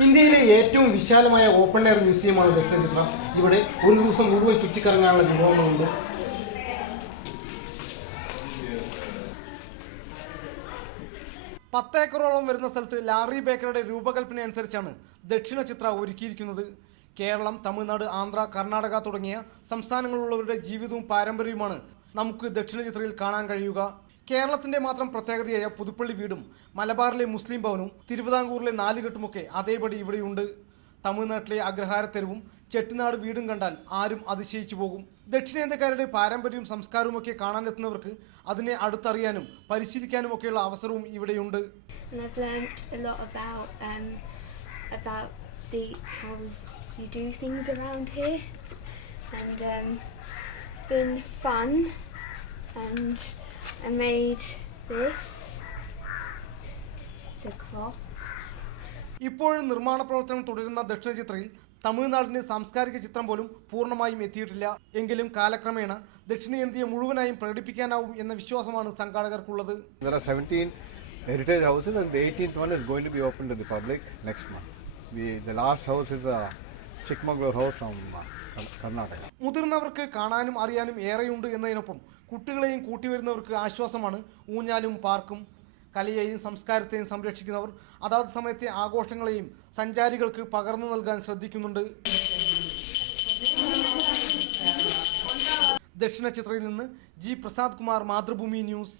ഇന്ത്യയിലെ ഏറ്റവും വിശാലമായ ഓപ്പൺ എയർ മ്യൂസിയമാണ് ദക്ഷിണ ചിത്ര. ഇവിടെ ഒരു ദിവസം മുഴുവൻ ചുറ്റിക്കറങ്ങാനുള്ള വിഭവങ്ങളുണ്ട്. 10 ഏക്കറോളം വരുന്ന സ്ഥലത്ത് ലാറി ബേക്കറുടെ രൂപകൽപ്പന അനുസരിച്ചാണ് ദക്ഷിണ ചിത്ര ഒരുക്കിയിരിക്കുന്നത്. കേരളം, തമിഴ്നാട്, ആന്ധ്ര, കർണാടക തുടങ്ങിയ സംസ്ഥാനങ്ങളിലുള്ളവരുടെ ജീവിതവും പാരമ്പര്യവുമാണ് നമുക്ക് ദക്ഷിണ ചിത്രയിൽ കാണാൻ കഴിയുക. കേരളത്തിന്റെ മാത്രം പ്രത്യേകതയായ പുതുപ്പള്ളി വീടും മലബാറിലെ മുസ്ലിം ഭവനും തിരുവിതാംകൂറിലെ നാലുകെട്ടുമൊക്കെ അതേപടി ഇവിടെയുണ്ട്. തമിഴ്നാട്ടിലെ അഗ്രഹാരത്തെരുവും ചെട്ടിനാട് വീടും കണ്ടാൽ ആരും അതിശയിച്ചു പോകും. ദക്ഷിണേന്ത്യക്കാരുടെ പാരമ്പര്യവും സംസ്കാരവുമൊക്കെ കാണാനെത്തുന്നവർക്ക് അതിനെ അടുത്തറിയാനും പരിശീലിക്കാനുമൊക്കെയുള്ള അവസരവും ഇവിടെയുണ്ട്. You do things around here, and it's been fun, and I made this. It's a cloth. ഇപ്പോഴും നിർമ്മാണ പ്രവർത്തനം തുടരുന്ന ദക്ഷിണ ചിത്രയിൽ തമിഴ്നാടിന്റെ സാംസ്കാരിക ചിത്രം പോലും പൂർണ്ണമായും എത്തിയിട്ടില്ല. എങ്കിലും കാലക്രമേണ ദക്ഷിണേന്ത്യയെ മുഴുവനായും പ്രകടിപ്പിക്കാനാവും എന്ന വിശ്വാസമാണ് സംഘാടകർക്കുള്ളത്. There are 17 heritage houses, and the 18th one is going to be open to the public next month. The last house is a Chikmagalur house from Karnataka. മുതിർന്നവർക്ക് കാണാനും അറിയാനും ഏറെയുണ്ട് എന്നതിനൊപ്പം കുട്ടികളെയും കൂട്ടിവരുന്നവർക്ക് ആശ്വാസമാണ് ഊഞ്ഞാലും പാർക്കും. കലയെയും സംസ്കാരത്തെയും സംരക്ഷിക്കുന്നവർ അതാത് സമയത്തെ ആഘോഷങ്ങളെയും സഞ്ചാരികൾക്ക് പകർന്നു നൽകാൻ ശ്രദ്ധിക്കുന്നുണ്ട്. ദക്ഷിണ ചിത്രയിൽ നിന്ന് ജി പ്രസാദ് കുമാർ, മാതൃഭൂമി ന്യൂസ്.